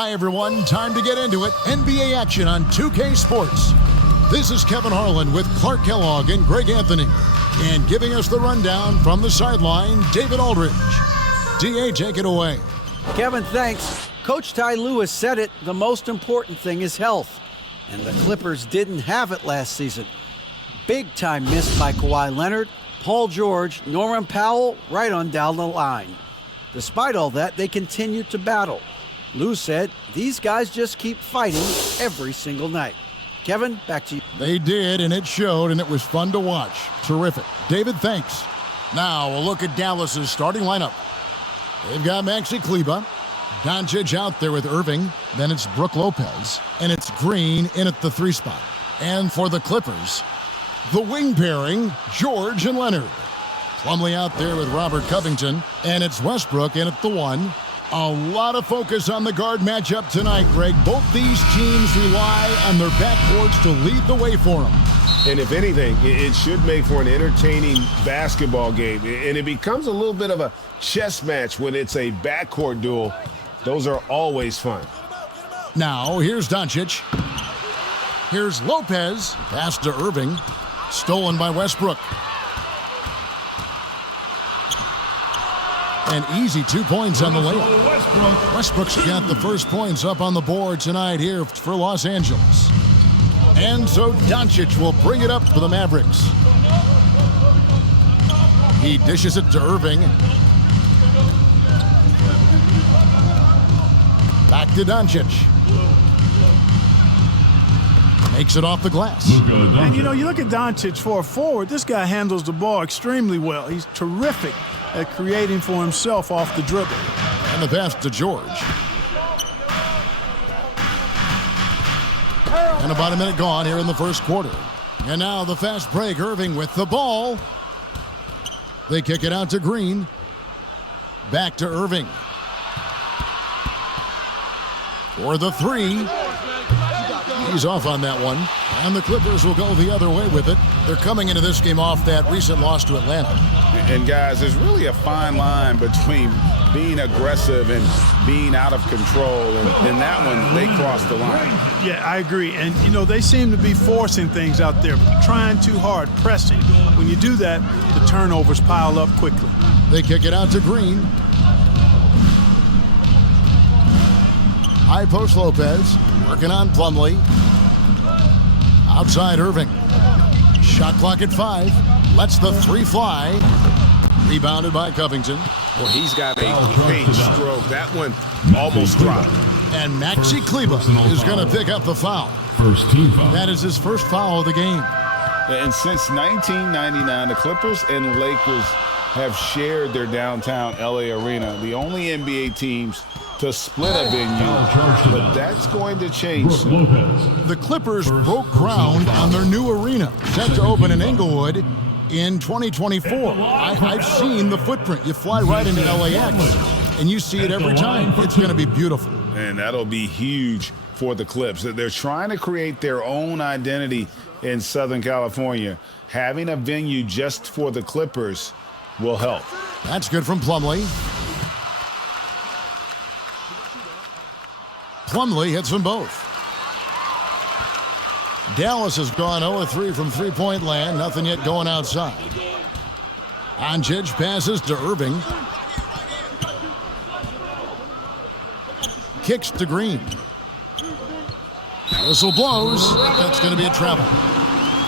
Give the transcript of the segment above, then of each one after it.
Hi, everyone. Time to get into it. NBA action on 2K Sports. This is Kevin Harlan with Clark Kellogg and Greg Anthony. And giving us the rundown from the sideline, David Aldridge. DA, take it away. Kevin, thanks. Coach Ty Lewis said it, the most important thing is health. And the Clippers didn't have it last season. Big time missed by Kawhi Leonard, Paul George, Norman Powell, right on down the line. Despite all that, they continued to battle. Lou said these guys just keep fighting every single night. Kevin, back to you. They did, and it showed, and it was fun to watch. Terrific. David, thanks. Now a look at Dallas's starting lineup. They've got Maxi Kleber, Doncic out there with Irving, then it's Brook Lopez, and it's Green in at the 3 spot. And for the Clippers, the wing pairing, George and Leonard. Plumlee out there with Robert Covington, and it's Westbrook in at the 1. A lot of focus on the guard matchup tonight, Greg. Both these teams rely on their backcourts to lead the way for them. And if anything, it should make for an entertaining basketball game. And it becomes a little bit of a chess match when it's a backcourt duel. Those are always fun. Now, here's Doncic. Here's Lopez. Pass to Irving. Stolen by Westbrook. An easy 2 points on the layup. Westbrook's got the first points up on the board tonight here for Los Angeles. And so Doncic will bring it up for the Mavericks. He dishes it to Irving. Back to Doncic. Makes it off the glass. And you know, you look at Doncic for a forward, this guy handles the ball extremely well. He's terrific at creating for himself off the dribble. And the pass to George. And about a minute gone here in the first quarter. And now the fast break, Irving with the ball. They kick it out to Green. Back to Irving. For the 3. He's off on that one. And the Clippers will go the other way with it. They're coming into this game off that recent loss to Atlanta. And guys, there's really a fine line between being aggressive and being out of control. And in that one, they crossed the line. Yeah, I agree. And, you know, they seem to be forcing things out there, trying too hard, pressing. When you do that, the turnovers pile up quickly. They kick it out to Green. High post Lopez. Working on Plumlee. Outside Irving. Shot clock at 5. Lets the 3 fly. Rebounded by Covington. Well, he's got a great stroke. That one almost dropped. And Maxi Kleber is going to pick up the foul. First team foul. That is his first foul of the game. And since 1999, the Clippers and Lakers have shared their downtown LA arena. The only NBA teams to split a venue, but that's going to change soon. The Clippers broke ground on their new arena, set to open in Inglewood in 2024. I've seen the footprint. You fly right into LAX, and you see it every time. It's going to be beautiful. And that'll be huge for the Clips. They're trying to create their own identity in Southern California. Having a venue just for the Clippers will help. That's good from Plumlee. Plumlee hits them both. Dallas has gone 0-3 from three-point land. Nothing yet going outside. Doncic passes to Irving. Kicks to Green. Whistle blows. That's going to be a travel.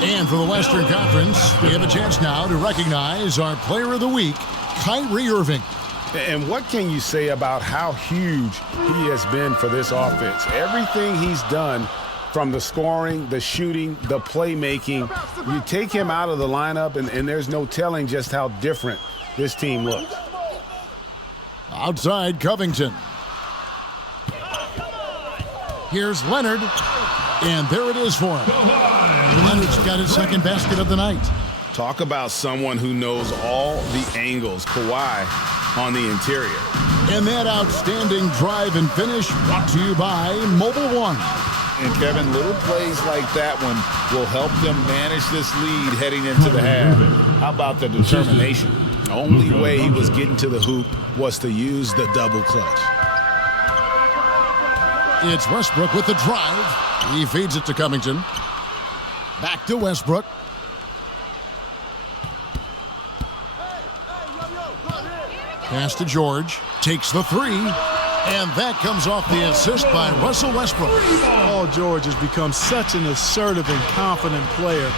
And for the Western Conference, we have a chance now to recognize our Player of the Week, Kyrie Irving. And what can you say about how huge he has been for this offense? Everything he's done, from the scoring, the shooting, the playmaking, you take him out of the lineup, and there's no telling just how different this team looks. Outside Covington. Here's Leonard, and there it is for him. Leonard's got his second basket of the night. Talk about someone who knows all the angles. Kawhi on the interior. And that outstanding drive and finish brought to you by Mobile One. And Kevin, little plays like that one will help them manage this lead heading into the half. How about the determination? The only way he was getting to the hoop was to use the double clutch. It's Westbrook with the drive. He feeds it to Covington. Back to Westbrook. Pass to George. Takes the three. And that comes off the assist by Russell Westbrook. Paul George has become such an assertive and confident player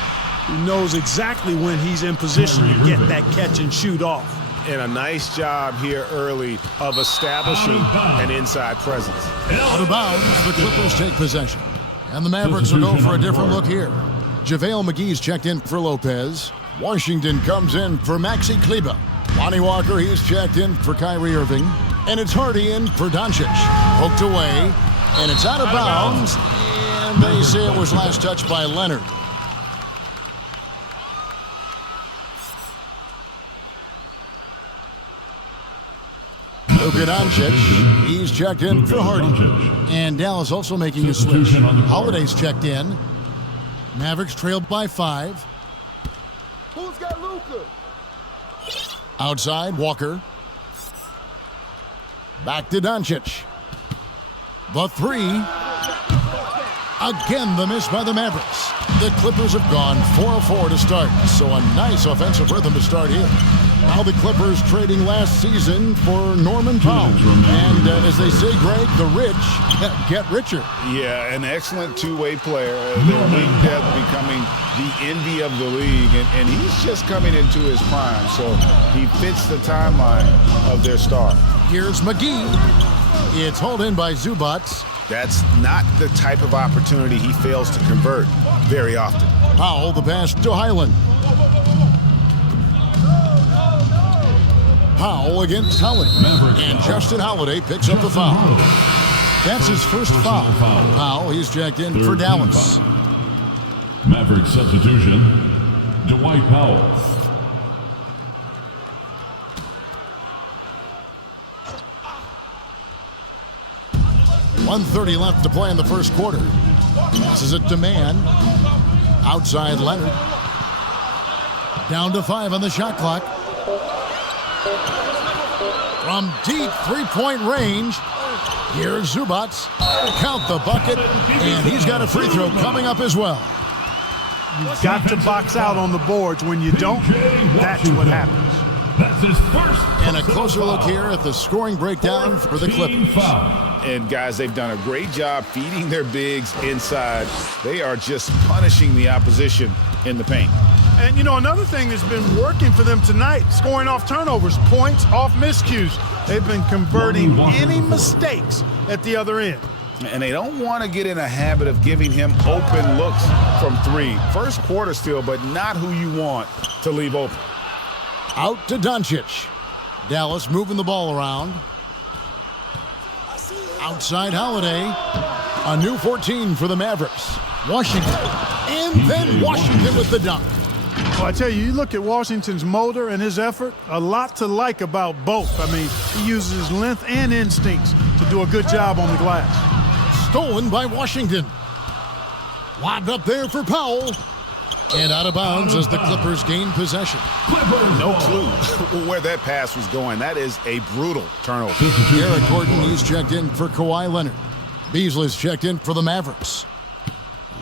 who knows exactly when he's in position to get that catch and shoot off. And a nice job here early of establishing an inside presence. Out of bounds, the Clippers take possession. And the Mavericks will go for a different look here. JaVale McGee's checked in for Lopez. Washington comes in for Maxi Kleber. Lonnie Walker, he's checked in for Kyrie Irving. And it's Hardy in for Doncic. Poked away, and it's out of bounds. And they say it was last touched by Leonard. Luka Doncic, he's checked in for Hardy. And Dallas also making a switch. Holiday's checked in. Mavericks trailed by 5. Who's got Luka? Outside, Walker. Back to Doncic. The three. Again, the miss by the Mavericks. The Clippers have gone 4-4 to start, so a nice offensive rhythm to start here. Now the Clippers trading last season for Norman Powell. And as they say, Greg, the rich get richer. Yeah, an excellent two-way player. Their wing depth becoming the envy of the league, and he's just coming into his prime, so he fits the timeline of their star. Here's McGee. It's hauled in by Zubats. That's not the type of opportunity he fails to convert very often. Powell, the pass to Highland. Powell against Holiday. And Justin Holiday picks up the foul. That's his first foul. Powell, he's checked in for Dallas. Maverick substitution, Dwight Powell. .130 left to play in the first quarter. Passes it to Mann. Outside Leonard. Down to 5 on the shot clock. From deep three-point range, here's Zubats. Count the bucket, and he's got a free throw coming up as well. You've got to box out on the boards. When you don't, that's what happens. That's his first. And a closer look here at the scoring breakdown for the Clippers. And guys, they've done a great job feeding their bigs inside. They are just punishing the opposition in the paint. And, you know, another thing that's been working for them tonight, scoring off turnovers, points off miscues. They've been converting any mistakes at the other end. And they don't want to get in a habit of giving him open looks from 3. First quarter still, but not who you want to leave open. Out to Doncic. Dallas moving the ball around. Outside Holiday. A new 14 for the Mavericks. Washington. And then Washington with the dunk. Well, I tell you, you look at Washington's motor and his effort, a lot to like about both. I mean, he uses his length and instincts to do a good job on the glass. Stolen by Washington. Lobbed up there for Powell. And out of bounds as the Clippers gain possession. No clue where that pass was going. That is a brutal turnover. Eric Gordon, he's checked in for Kawhi Leonard. Beasley's checked in for the Mavericks.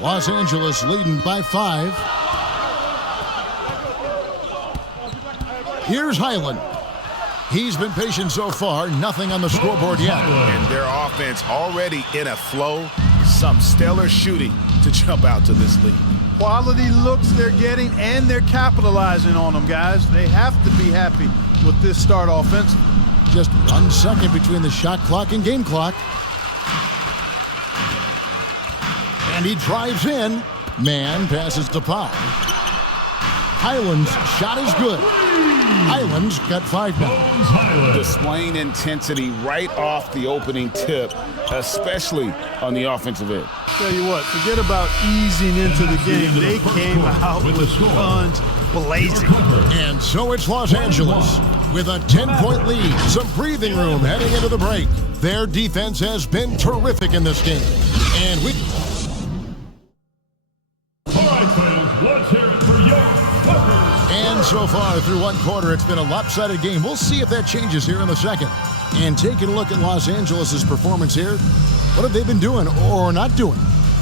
Los Angeles leading by 5. Here's Highland. He's been patient so far, nothing on the scoreboard yet. And their offense already in a flow, some stellar shooting to jump out to this lead. Quality looks they're getting, and they're capitalizing on them, guys. They have to be happy with this start offensively. Just 1 second between the shot clock and game clock. And he drives in. Man passes to Powell. Highland's shot is good. Highland's got 5 now. Displaying intensity right off the opening tip, especially on the offensive end. Tell you what, forget about easing into the game. They came out with guns blazing. And so it's Los Angeles with a 10-point lead. Some breathing room heading into the break. Their defense has been terrific in this game. And we... All right, fans, let's hear it for your Clippers. And so far through 1 quarter, it's been a lopsided game. We'll see if that changes here in the second. And taking a look at Los Angeles' performance here, What have they been doing or not doing?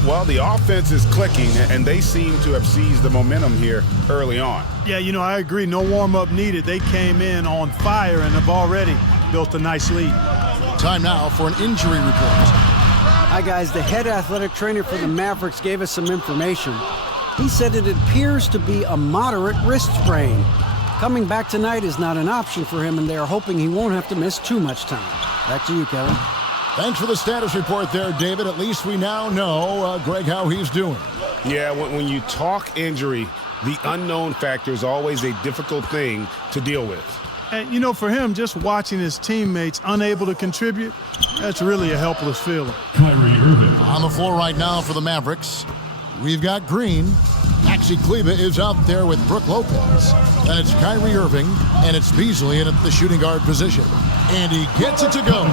Well, the offense is clicking, and they seem to have seized the momentum here early on. Yeah, I agree. No warm-up needed. They came in on fire and have already built a nice lead. Time now for an injury report. Hi, guys. The head athletic trainer for the Mavericks gave us some information. He said it appears to be a moderate wrist sprain. Coming back tonight is not an option for him, and they are hoping he won't have to miss too much time. Back to you, Kevin. Thanks for the status report there, David. At least we now know, Greg, how he's doing. Yeah, when you talk injury, the unknown factor is always a difficult thing to deal with. And, for him, just watching his teammates unable to contribute, that's really a helpless feeling. Kyrie Irving. On the floor right now for the Mavericks, we've got Green. Maxi Kleber is out there with Brook Lopez. Then it's Kyrie Irving, and it's Beasley in at the shooting guard position. And he gets it to go.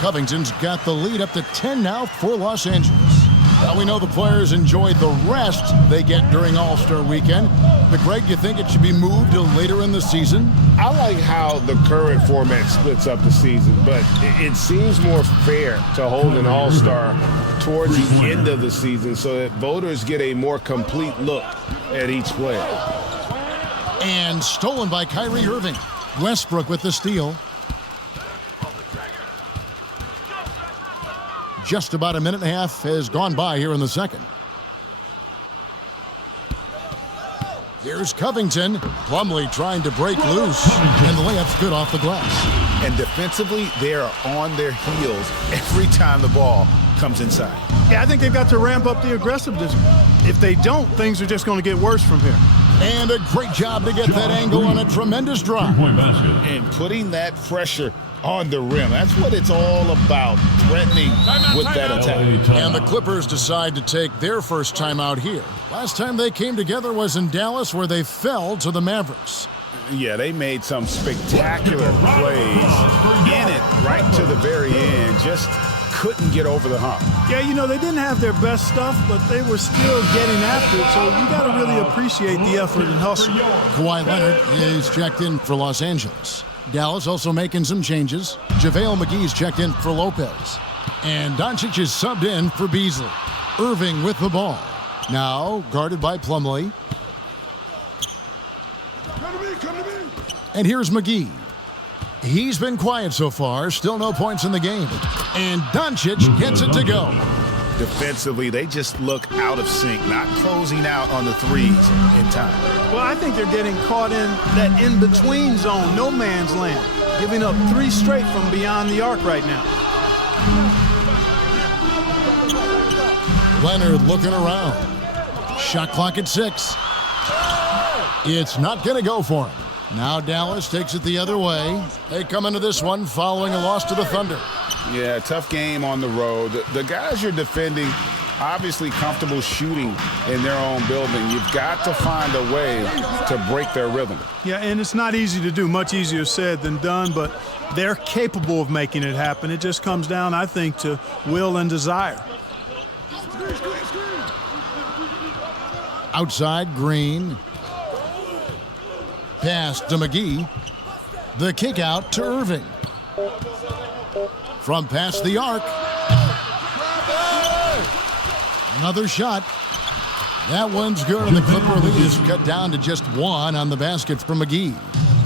Covington's got the lead up to 10 now for Los Angeles. Now we know the players enjoy the rest they get during All-Star Weekend. But Greg, do you think it should be moved to later in the season? I like how the current format splits up the season, but it seems more fair to hold an All-Star towards the end of the season so that voters get a more complete look at each player. And stolen by Kyrie Irving. Westbrook with the steal. Just about a minute and a half has gone by here in the second. Here's Covington. Plumlee trying to break loose. And the layup's good off the glass. And defensively, they are on their heels every time the ball comes inside. Yeah, I think they've got to ramp up the aggressiveness. If they don't, things are just going to get worse from here. And a great job to get that angle on a tremendous drive. Three-point basket. And putting that pressure on the rim. That's what it's all about, threatening with that attack. And the Clippers decide to take their first time out here. Last time they came together was in Dallas, where they fell to the Mavericks. Yeah, they made some spectacular plays in it right to the very end. Just couldn't get over the hump. Yeah, they didn't have their best stuff, but they were still getting after it, so you got to really appreciate the effort and hustle. Kawhi Leonard is checked in for Los Angeles. Dallas also making some changes. JaVale McGee's checked in for Lopez. And Doncic is subbed in for Beasley. Irving with the ball. Now guarded by Plumlee. And here's McGee. He's been quiet so far. Still no points in the game. And Doncic gets it to go. Defensively, they just look out of sync, not closing out on the threes in time. Well, I think they're getting caught in that in-between zone, no man's land, giving up 3 straight from beyond the arc right now. Leonard looking around. Shot clock at 6. It's not going to go for him. Now Dallas takes it the other way. They come into this one following a loss to the Thunder. Yeah, tough game on the road. The guys you're defending, obviously comfortable shooting in their own building. You've got to find a way to break their rhythm. Yeah, and it's not easy to do. Much easier said than done, but they're capable of making it happen. It just comes down, I think, to will and desire. Outside, Green. Pass to McGee. The kick out to Irving. From past the arc. Another shot. That one's good, and the Clipper lead is cut down to just 1 on the basket from McGee.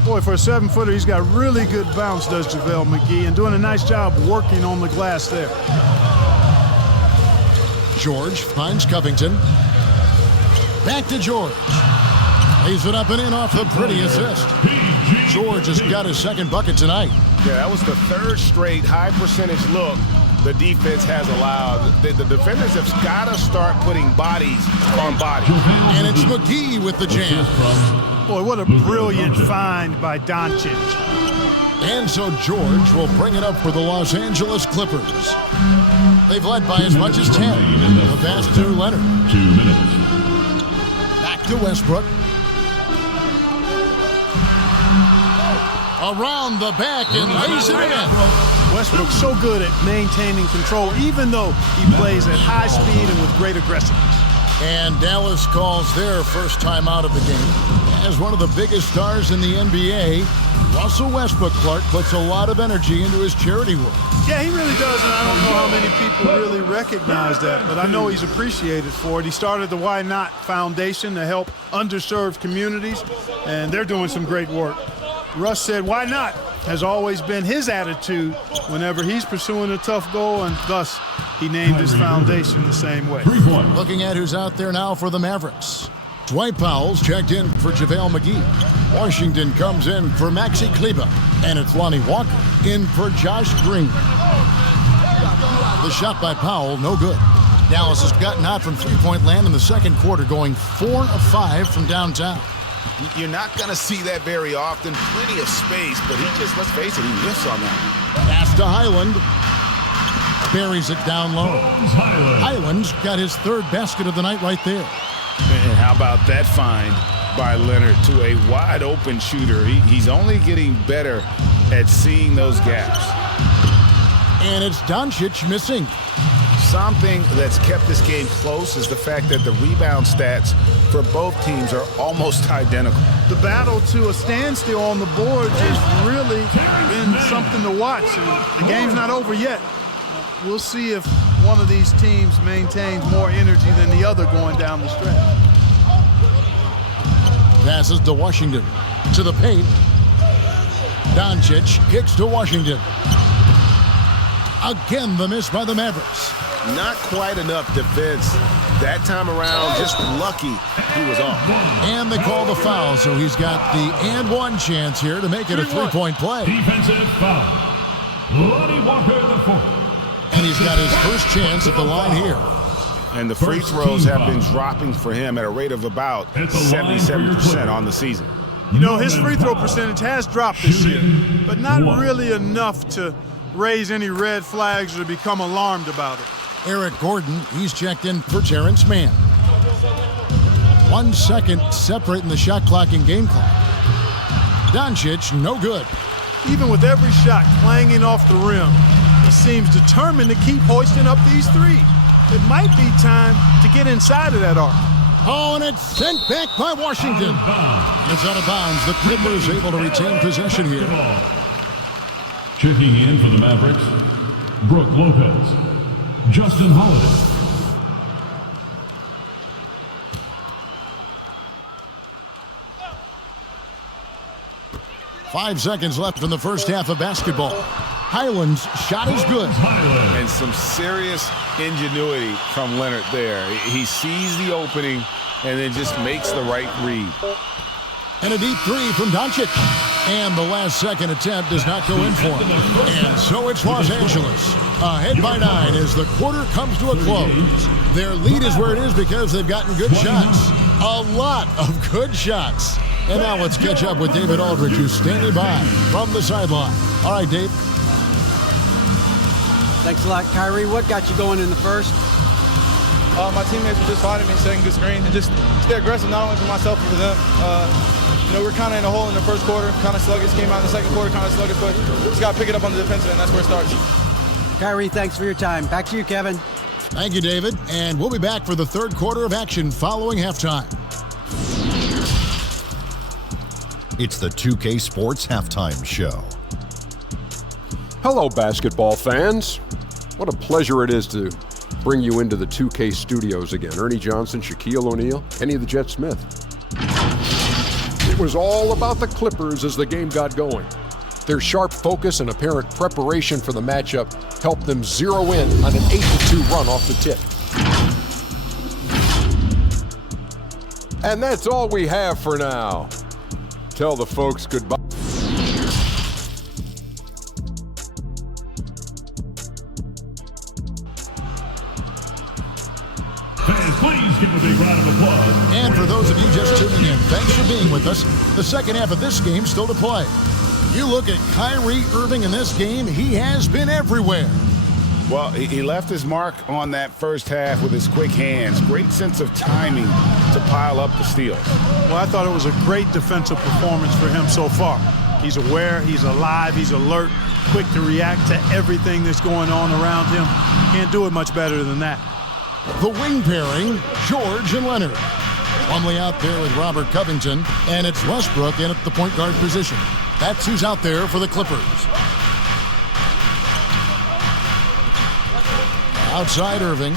Boy, for a 7-footer, he's got really good bounce, does JaVale McGee, and doing a nice job working on the glass there. George finds Covington. Back to George. Lays it up and in off the pretty assist. George has got his second bucket tonight. Yeah, that was the 3rd straight high-percentage look the defense has allowed. The defenders have got to start putting bodies on bodies. And it's McGee with the jam. Boy, what a brilliant find by Doncic. And so George will bring it up for the Los Angeles Clippers. They've led by as much as 10. The pass to Leonard. 2 minutes. Back to Westbrook. Around the back and lays it in. Westbrook's so good at maintaining control, even though he plays at high speed and with great aggressiveness. And Dallas calls their first time out of the game. As one of the biggest stars in the NBA, Russell Westbrook Clark puts a lot of energy into his charity work. Yeah, he really does, and I don't know how many people really recognize that, but I know he's appreciated for it. He started the Why Not Foundation to help underserved communities, and they're doing some great work. Russ said, why not, has always been his attitude whenever he's pursuing a tough goal, and thus he named his foundation the same way. Looking at who's out there now for the Mavericks. Dwight Powell's checked in for JaVale McGee. Washington comes in for Maxi Kleber. And it's Lonnie Walker in for Josh Green. The shot by Powell, no good. Dallas has gotten out from three-point land in the second quarter, going 4 of 5 from downtown. You're not going to see that very often. Plenty of space, but he just, let's face it, he whiffs on that. Pass to Highland. Buries it down low. Highland's got his third basket of the night right there. And how about that find by Leonard to a wide-open shooter? He's only getting better at seeing those gaps. And it's Doncic missing. Something that's kept this game close is the fact that the rebound stats for both teams are almost identical. The battle to a standstill on the boards has really been something to watch. And the game's not over yet. We'll see if one of these teams maintains more energy than the other going down the stretch. Passes to Washington. To the paint. Doncic kicks to Washington. Again, the miss by the Mavericks. Not quite enough defense that time around. Just lucky he was off. And they call the foul, so he's got the and one chance here to make it a three-point play. Defensive foul. Lonnie Walker, the fourth. And he's got his first chance at the line here. And the free throws have been dropping for him at a rate of about 77% on the season. You know, his free throw percentage has dropped this year, but not really enough to raise any red flags or become alarmed about it. Eric Gordon, he's checked in for Terrence Mann. 1 second separating the shot clock and game clock. Doncic, no good. Even with every shot clanging off the rim, he seems determined to keep hoisting up these threes. It might be time to get inside of that arc. Oh, and it's sent back by Washington. It's out of bounds. The Clippers able to retain possession here. Checking in for the Mavericks, Brooke Lopez, Justin Holiday. Five seconds left in the first half of basketball. Highland's shot is good. And some serious ingenuity from Leonard there. He sees the opening and then just makes the right read. And a deep three from Doncic. And the last second attempt does not go in for him. And so it's Los Angeles. Ahead by 9 as the quarter comes to a close. Their lead is where it is because they've gotten good shots. A lot of good shots. And now let's catch up with David Aldridge, who's standing by from the sideline. All right, Dave. Thanks a lot, Kyrie. What got you going in the first? My teammates were just finding me, setting good screens, and just stay aggressive, not only for myself, but for them. We're kind of in a hole in the first quarter, kind of sluggish, came out in the second quarter, kind of sluggish, but just got to pick it up on the defensive end. That's where it starts. Kyrie, thanks for your time. Back to you, Kevin. Thank you, David. And we'll be back for the third quarter of action following halftime. It's the 2K Sports Halftime Show. Hello, basketball fans. What a pleasure it is to bring you into the 2K studios again. Ernie Johnson, Shaquille O'Neal, Kenny the Jet Smith. It was all about the Clippers as the game got going. Their sharp focus and apparent preparation for the matchup helped them zero in on an 8-2 run off the tip. And that's all we have for now. Tell the folks goodbye. Fans, please give a big round of applause. And for those of you just tuning in, thanks for being with us. The second half of this game still to play. You look at Kyrie Irving in this game, he has been everywhere. Well, he left his mark on that first half with his quick hands. Great sense of timing to pile up the steals. Well, I thought it was a great defensive performance for him so far. He's aware, he's alive, he's alert, quick to react to everything that's going on around him. Can't do it much better than that. The wing pairing, George and Leonard. Plumlee out there with Robert Covington, and it's Westbrook in at the point guard position. That's who's out there for the Clippers. Outside Irving.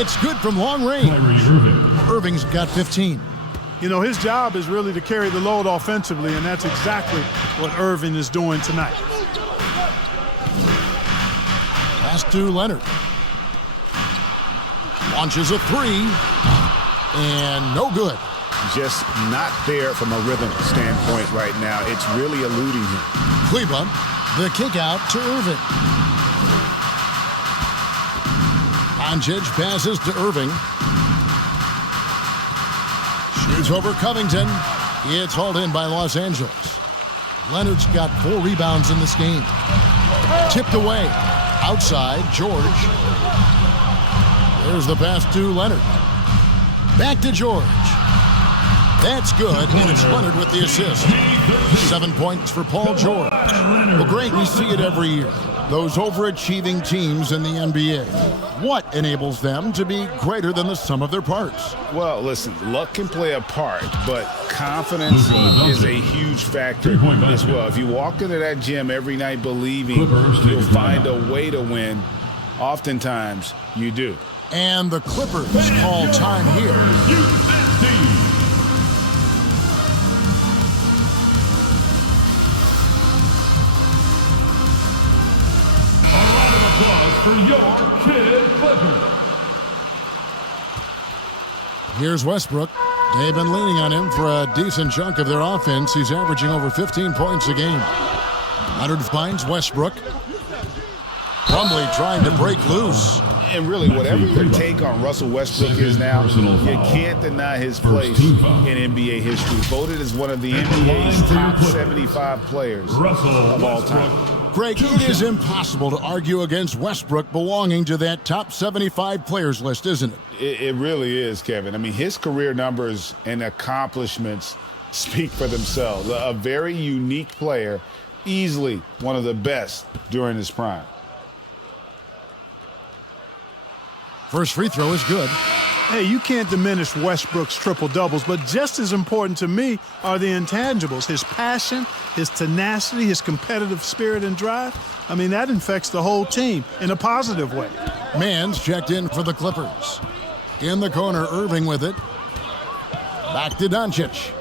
It's good from long range. Irving's got 15. You know, his job is really to carry the load offensively, and that's exactly what Irving is doing tonight. Pass to Leonard. Launches a three, and no good. Just not there from a rhythm standpoint right now. It's really eluding him. Kleba, the kick out to Irving. Doncic passes to Irving. Shoots over Covington. It's hauled in by Los Angeles. Leonard's got 4 rebounds in this game. Tipped away. Outside, George. There's the pass to Leonard. Back to George. That's good, and it's Leonard with the assist. 7 points for Paul George. Well, great, we see it every year. Those overachieving teams in the NBA. What enables them to be greater than the sum of their parts? Well, listen, luck can play a part, but confidence is a huge factor as well. If you walk into that gym every night believing you'll find a way to win, oftentimes you do. And the Clippers call time here. For your kid Clippers. Here's Westbrook. They've been leaning on him for a decent chunk of their offense. He's averaging over 15 points a game. Leonard finds Westbrook. Plumlee trying to break loose. And really, whatever your take on Russell Westbrook is now, you can't deny his place in NBA history. Voted as one of the NBA's top 75 players of all time. Greg, it is impossible to argue against Westbrook belonging to that top 75 players list, isn't it? It really is, Kevin. I mean, his career numbers and accomplishments speak for themselves. A very unique player, easily one of the best during his prime. First free throw is good. Hey, you can't diminish Westbrook's triple-doubles, but just as important to me are the intangibles. His passion, his tenacity, his competitive spirit and drive. I mean, that infects the whole team in a positive way. Mann's checked in for the Clippers. In the corner, Irving with it. Back to Doncic.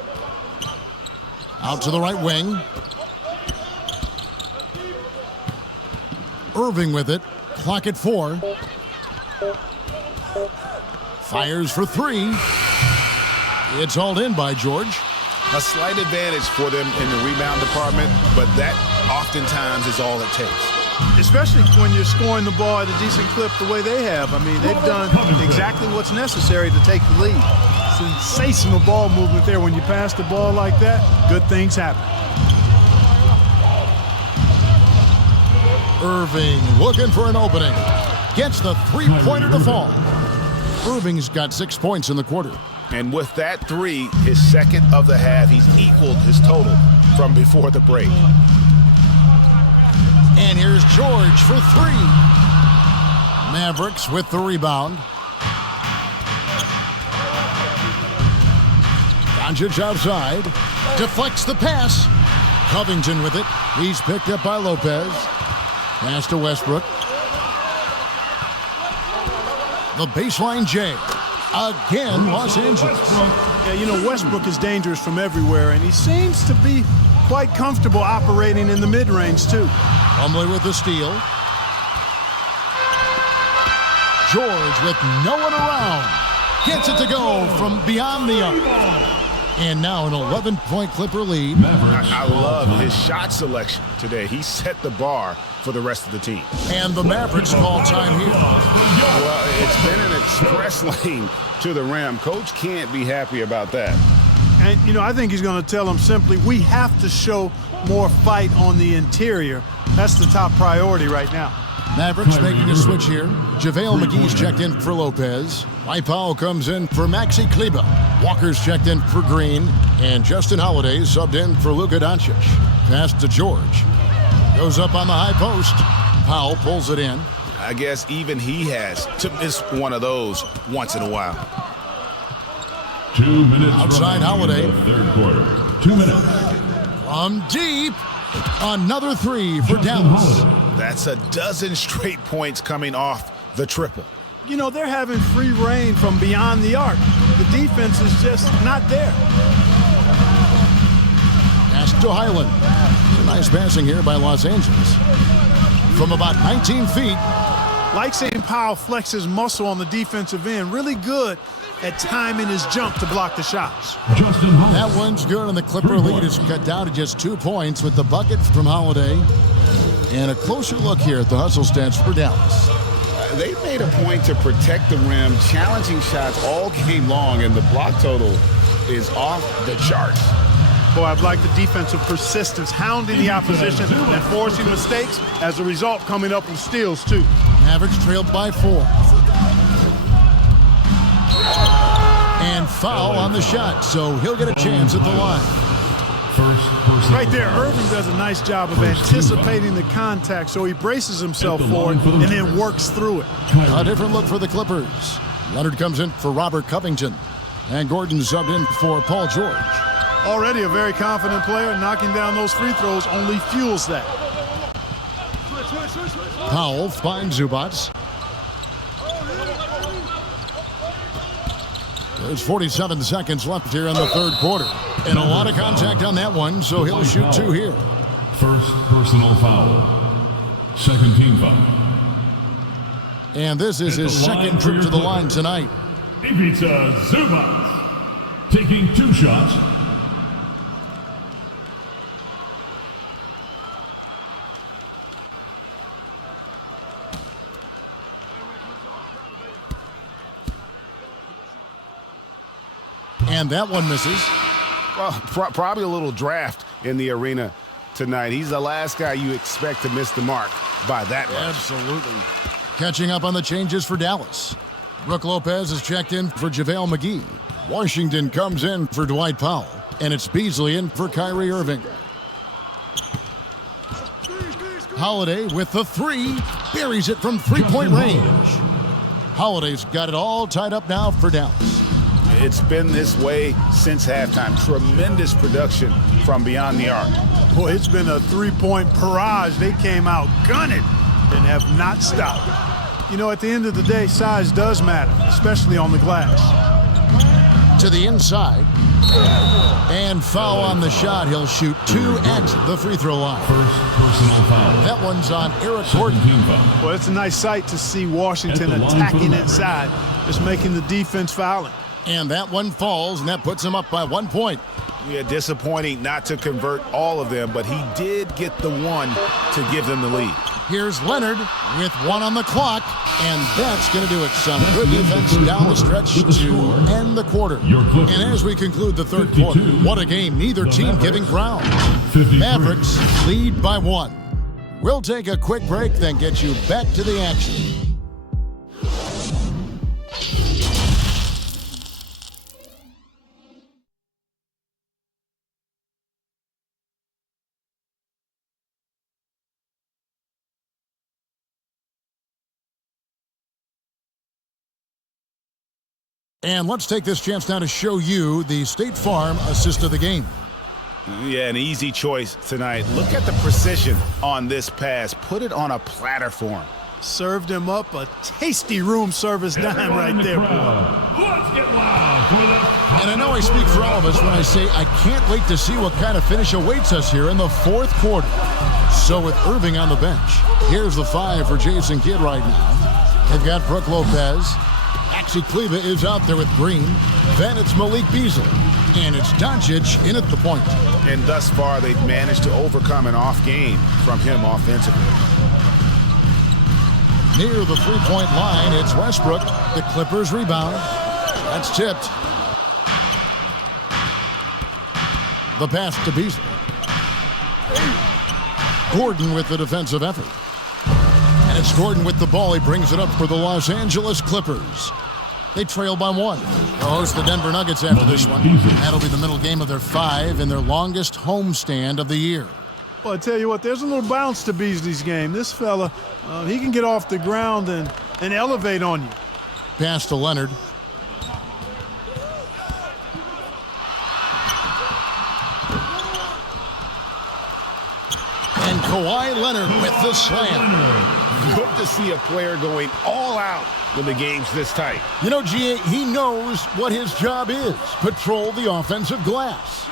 Out to the right wing. Irving with it. Clock at 4. Fires for 3. It's hauled in by George. A slight advantage for them in the rebound department, but that oftentimes is all it takes. Especially when you're scoring the ball at a decent clip the way they have. I mean, they've done exactly what's necessary to take the lead. Sensational ball movement there. When you pass the ball like that, good things happen. Irving looking for an opening. Gets the three-pointer to fall. Irving's got 6 points in the quarter. And with that 3, his second of the half, he's equaled his total from before the break. And here's George for 3. Mavericks with the rebound. Doncic outside. Deflects the pass. Covington with it. He's picked up by Lopez. Pass to Westbrook. The baseline J. Again, Los Angeles. Yeah, you know, Westbrook is dangerous from everywhere, and he seems to be quite comfortable operating in the mid-range, too. Plumlee with the steal. George with no one around. Gets it to go from beyond the arc. And now an 11-point Clipper lead. I love his shot selection today. He set the bar for the rest of the team. And the Mavericks call time here. Well, it's been an express lane to the rim. Coach can't be happy about that. And, you know, I think he's going to tell them simply, we have to show more fight on the interior. That's the top priority right now. Mavericks making a switch here. JaVale McGee's checked in for Lopez. Mike Powell comes in for Maxi Kleba. Walker's checked in for Green. And Justin Holiday subbed in for Luka Doncic. Pass to George. Goes up on the high post. Powell pulls it in. I guess even he has to miss one of those once in a while. 2 minutes Outside Holiday. in the third quarter. 2 minutes. From deep, another three for Justin Dallas. Holiday. That's a dozen straight points coming off the triple. You know, they're having free reign from beyond the arc. The defense is just not there. Pass to Highland. Nice passing here by Los Angeles. From about 19 feet. Like seeing Powell flex his muscle on the defensive end. Really good at timing his jump to block the shots. Justin Holiday. That one's good, and the Clipper lead is cut down to just 2 points with the bucket from Holiday. And a closer look here at the hustle stats for Dallas. They made a point to protect the rim, challenging shots all game long, and the block total is off the charts. Boy, I'd like the defensive persistence, hounding the opposition and forcing mistakes. As a result, coming up with steals, too. Mavericks trailed by 4. And foul on the shot, so he'll get a chance at the line. Right there, Irving does a nice job of anticipating the contact, so he braces himself for it and then works through it. A different look for the Clippers. Leonard comes in for Robert Covington, and Gordon subbed in for Paul George. Already a very confident player, knocking down those free throws only fuels that. Powell finds Zubats. There's 47 seconds left here in the third quarter. And a lot of contact on that one, so he'll shoot 2 here. First personal foul. Second team foul. And this is his second trip to the line tonight. Ivica Zubac taking 2 shots. And that one misses. Well, probably a little draft in the arena tonight. He's the last guy you expect to miss the mark by that much. Absolutely. Catching up on the changes for Dallas. Brook Lopez is checked in for JaVale McGee. Washington comes in for Dwight Powell. And it's Beasley in for Kyrie Irving. Holiday with the 3. Buries it from 3-point range. Holiday's got it all tied up now for Dallas. It's been this way since halftime. Tremendous production from beyond the arc. Boy, it's been a 3-point barrage. They came out gunning and have not stopped. You know, at the end of the day, size does matter, especially on the glass. To the inside. And foul on the shot. He'll shoot 2 at the free throw line. First personal foul. That one's on Eric Gordon. Well, it's a nice sight to see Washington attacking inside, just making the defense fouling. And that one falls, and that puts him up by 1 point. Yeah, disappointing not to convert all of them, but he did get the one to give them the lead. Here's Leonard with 1 on the clock, and that's going to do it. Some good defense down the stretch to end the quarter. And as we conclude the third quarter, what a game, neither team giving ground. Mavericks lead by 1. We'll take a quick break, then get you back to the action. And let's take this chance now to show you the State Farm assist of the game. Yeah, an easy choice tonight. Look at the precision on this pass. Put it on a platter for him. Served him up a tasty room service dime right there, boy. Let's get loud for the... And I know I speak for all of us when I say I can't wait to see what kind of finish awaits us here in the fourth quarter. So with Irving on the bench, here's the 5 for Jason Kidd right now. They've got Brook Lopez. Maxi Kleber is out there with Green. Then it's Malik Beasley. And it's Doncic in at the point. And thus far, they've managed to overcome an off game from him offensively. Near the 3-point line, it's Westbrook. The Clippers rebound. That's tipped. The pass to Beasley. Gordon with the defensive effort. And it's Gordon with the ball. He brings it up for the Los Angeles Clippers. They trail by 1. They'll host the Denver Nuggets after this one. That'll be the middle game of their 5 in their longest homestand of the year. Well, I tell you what, there's a little bounce to Beasley's game. This fella, he can get off the ground and elevate on you. Pass to Leonard. Kawhi Leonard with the slam. Good to see a player going all out when the game's this tight. You know, G.A., he knows what his job is. Patrol the offensive glass.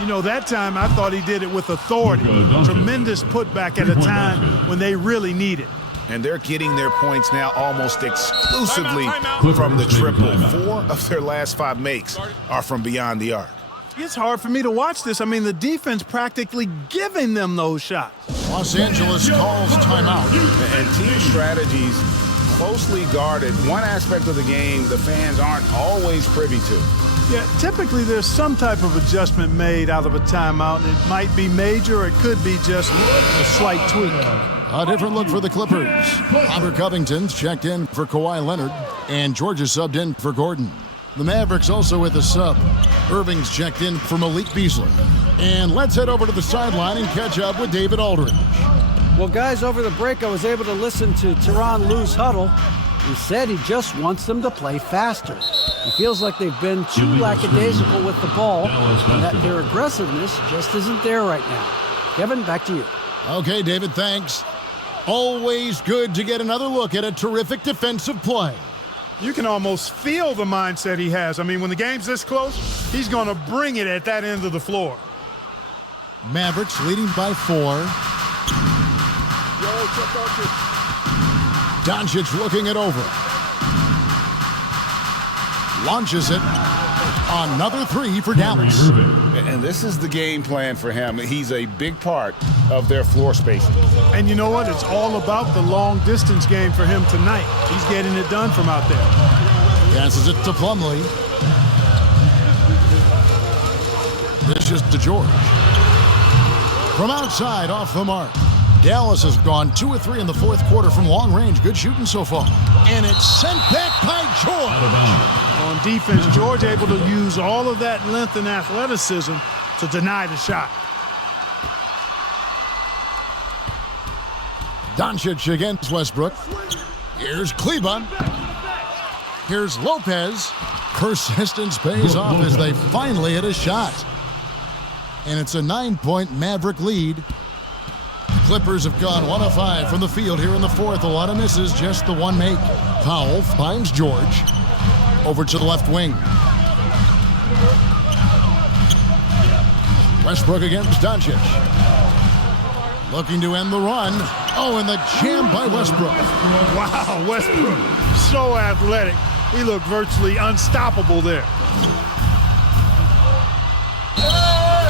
You know, that time I thought he did it with authority. Tremendous putback at a time when they really need it. And they're getting their points now almost exclusively from the triple. 4 of their last 5 makes are from beyond the arc. It's hard for me to watch this. I mean, the defense practically giving them those shots. Los Angeles calls timeout. And team strategies closely guarded. One aspect of the game the fans aren't always privy to. Yeah, typically there's some type of adjustment made out of a timeout. It might be major, or it could be just a slight tweak. A different look for the Clippers. Robert Covington's checked in for Kawhi Leonard, and George is subbed in for Gordon. The Mavericks also with a sub. Irving's checked in for Malik Beasley. And let's head over to the sideline and catch up with David Aldridge. Well, guys, over the break, I was able to listen to Tyronn Lue's huddle. He said he just wants them to play faster. He feels like they've been too lackadaisical with the ball, and that their aggressiveness just isn't there right now. Kevin, back to you. Okay, David, thanks. Always good to get another look at a terrific defensive play. You can almost feel the mindset he has. I mean, when the game's this close, he's going to bring it at that end of the floor. Mavericks leading by 4. Doncic looking it over. Launches it. Another 3 for Dallas. And this is the game plan for him. He's a big part of their floor spacing. And you know what? It's all about the long distance game for him tonight. He's getting it done from out there. Passes it to Plumlee. This is to George. From outside, off the mark. Dallas has gone 2 or 3 in the fourth quarter from long range. Good shooting so far. And it's sent back by George. On defense, George able to use all of that length and athleticism to deny the shot. Doncic against Westbrook. Here's Kleba. Here's Lopez. Persistence pays off as they finally hit a shot. And it's a 9-point Maverick lead. Clippers have gone 1 of 5 from the field here in the fourth. A lot of misses, just the one make. Powell finds George. Over to the left wing. Westbrook against Doncic. Looking to end the run. Oh, and the jam by Westbrook. Wow, Westbrook, so athletic. He looked virtually unstoppable there.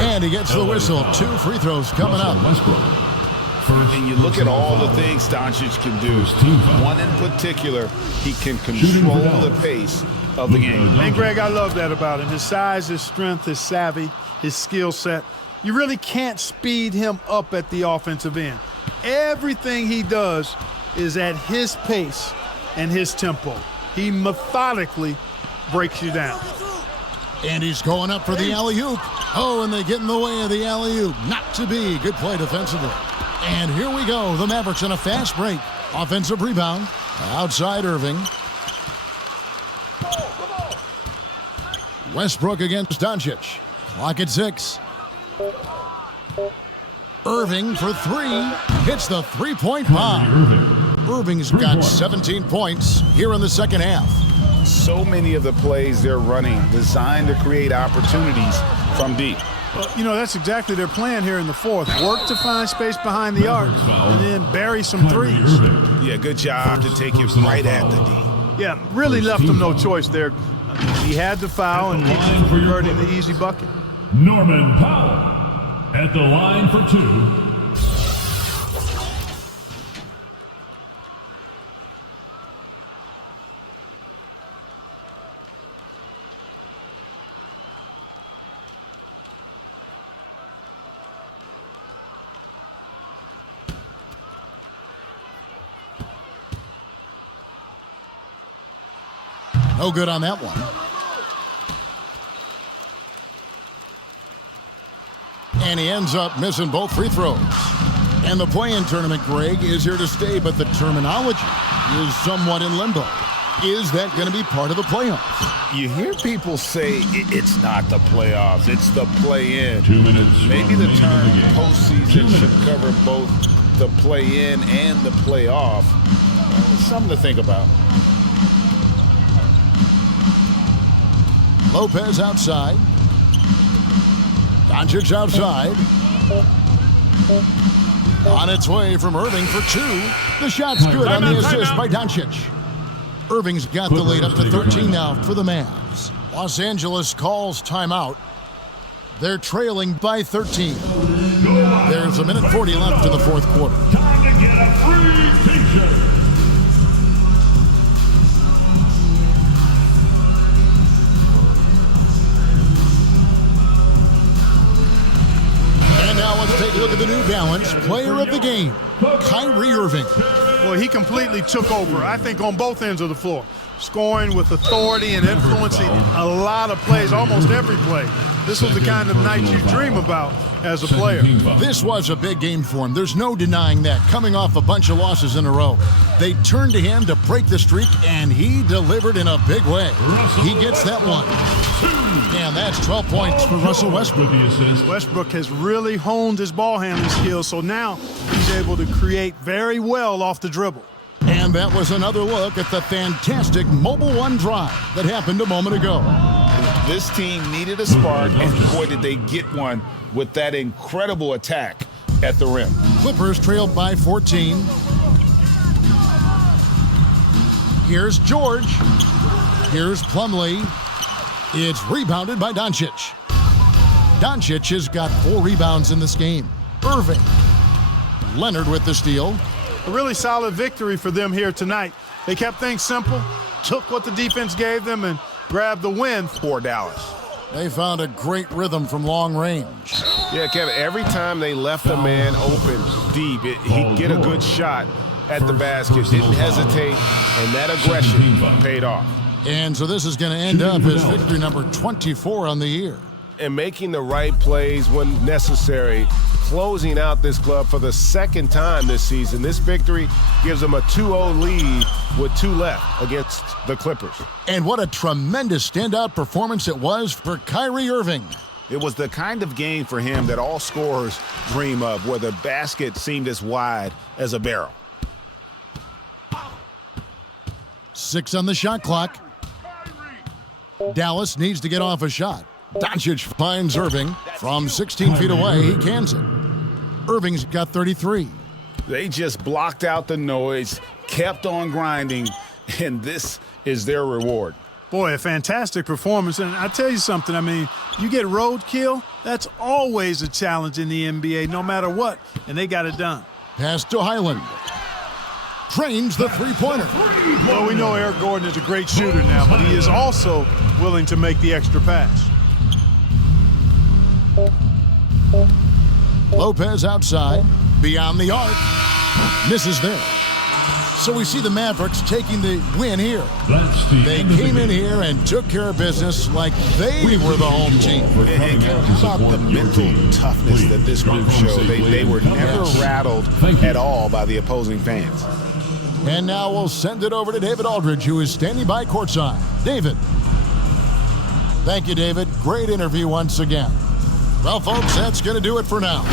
And he gets the whistle. 2 free throws coming up. And you look at all the things Doncic can do. One in particular, he can control the pace of the game. And Greg, I love that about him. His size, his strength, his savvy, his skill set. You really can't speed him up at the offensive end. Everything he does is at his pace and his tempo. He methodically breaks you down. And he's going up for the alley-oop. Oh, and they get in the way of the alley-oop. Not to be. Good play defensively. And here we go. The Mavericks on a fast break. Offensive rebound. Outside Irving. Westbrook against Doncic. Clock at 6. Irving for 3. Hits the three-point bomb. Irving's got 17 points here in the second half. So many of the plays they're running designed to create opportunities from deep. Well, you know, that's exactly their plan here in the fourth. Work to find space behind the arc and then bury some threes. Yeah, good job to take it right at the D. Yeah, really left him no choice there. He had the foul and keeps converting the easy bucket. Norman Powell at the line for 2. No good on that one. And he ends up missing both free throws. And the play-in tournament, Greg, is here to stay, but the terminology is somewhat in limbo. Is that going to be part of the playoffs? You hear people say it's not the playoffs, it's the play-in. 2 minutes. Maybe the term postseason should cover both the play-in and the playoff. Something to think about. Lopez outside. Doncic outside. On its way from Irving for two. The shot's good on the assist by Doncic. Irving's got the lead up to 13 now for the Mavs. Los Angeles calls timeout. They're trailing by 13. There's a minute 40 left in the fourth quarter. Time to get a free t-shirt. And now let's take a look at the New Balance player of the game, Kyrie Irving. Well, he completely took over, I think, on both ends of the floor. Scoring with authority and influencing a lot of plays, almost every play. This was the kind of night you dream about as a player. This was a big game for him. There's no denying that. Coming off a bunch of losses in a row, they turned to him to break the streak, and he delivered in a big way. He gets that one. And that's 12 points for Russell Westbrook. Westbrook has really honed his ball handling skills, so now he's able to create very well off the dribble. And that was another look at the fantastic Mobile One drive that happened a moment ago. This team needed a spark, and boy, did they get one with that incredible attack at the rim. Clippers trailed by 14. Here's George. Here's Plumlee. It's rebounded by Doncic. Doncic has got 4 rebounds in this game. Irving. Leonard with the steal. A really solid victory for them here tonight. They kept things simple, took what the defense gave them, and grabbed the win for Dallas. They found a great rhythm from long range. Yeah, Kevin, every time they left a man open deep, he'd get a good shot at the basket. Didn't hesitate, and that aggression paid off. And so this is going to end up as victory number 24 on the year. And making the right plays when necessary, closing out this club for the second time this season. This victory gives them a 2-0 lead with 2 left against the Clippers. And what a tremendous standout performance it was for Kyrie Irving. It was the kind of game for him that all scorers dream of, where the basket seemed as wide as a barrel. 6 on the shot clock. Dallas needs to get off a shot. Doncic finds Irving from 16 feet away. He cans it. Irving's got 33. They just blocked out the noise, kept on grinding, and this is their reward. Boy, a fantastic performance. And I tell you something, I mean, you get roadkill, that's always a challenge in the NBA, no matter what, and they got it done. Pass to Highland. Trains the three-pointer. Well, we know Eric Gordon is a great shooter now, but he is also willing to make the extra pass. Lopez outside, beyond the arc, misses there. So we see the Mavericks taking the win here. They came in here and took care of business like they were the home team. And how about the mental toughness that this group showed? They were never rattled at all by the opposing fans. And now we'll send it over to David Aldridge, who is standing by courtside. David. Thank you, David. Great interview once again. Well, folks, that's going to do it for now.